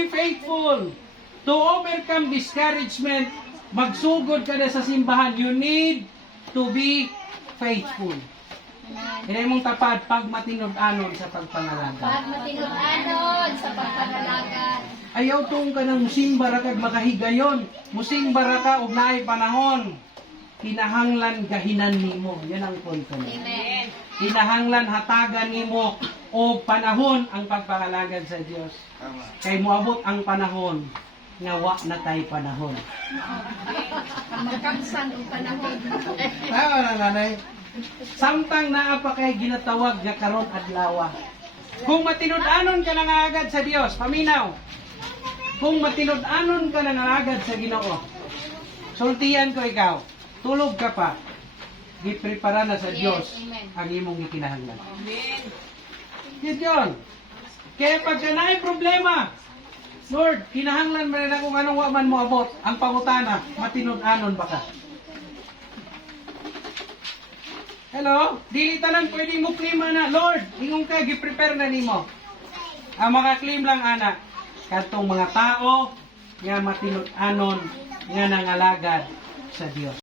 be faithful. To overcome discouragement, magsugod ka na sa simbahan, you need to be faithful. Hinay mong tapat pag matinud-anon sa pagpangalaga. Pag matinud-anon sa pagpangalaga. Ayaw tong ka ng musimba ra kag makahigayon. Musimba ra ka og naay panahon. Kinahanglan gahinan nimo. Yan ang punto niya. Amen. Kinahanglan hatagan nimo o panahon ang pagpangalagad sa Dios. Kay moabot ang panahon nga wa na tay panahon. Magkamsan ang panahon. Tama na nanay. Samtang naa pa kay ginatawag nga karon adlaw. Kung matinud-anon ka na agad sa Dios, paminaw. Kung matinud-anon ka na agad sa Ginoo, sultihan ko ikaw, tulog ka pa. Giprepara na sa Dios ang imong gikinahanglan. Amen. Yun. Kaya pagka naay problema, Lord, kinahanglan man na kung anong wa man mo abot. Ang pangutana, matinud-anon ba ka? Hello? Dili tanan pwede mo claim na, Lord, ingong ka, gi-prepare na nimo. Ang maka-claim lang, anak, katong mga tao nga matinud-anon nga nangalagad sa Dios.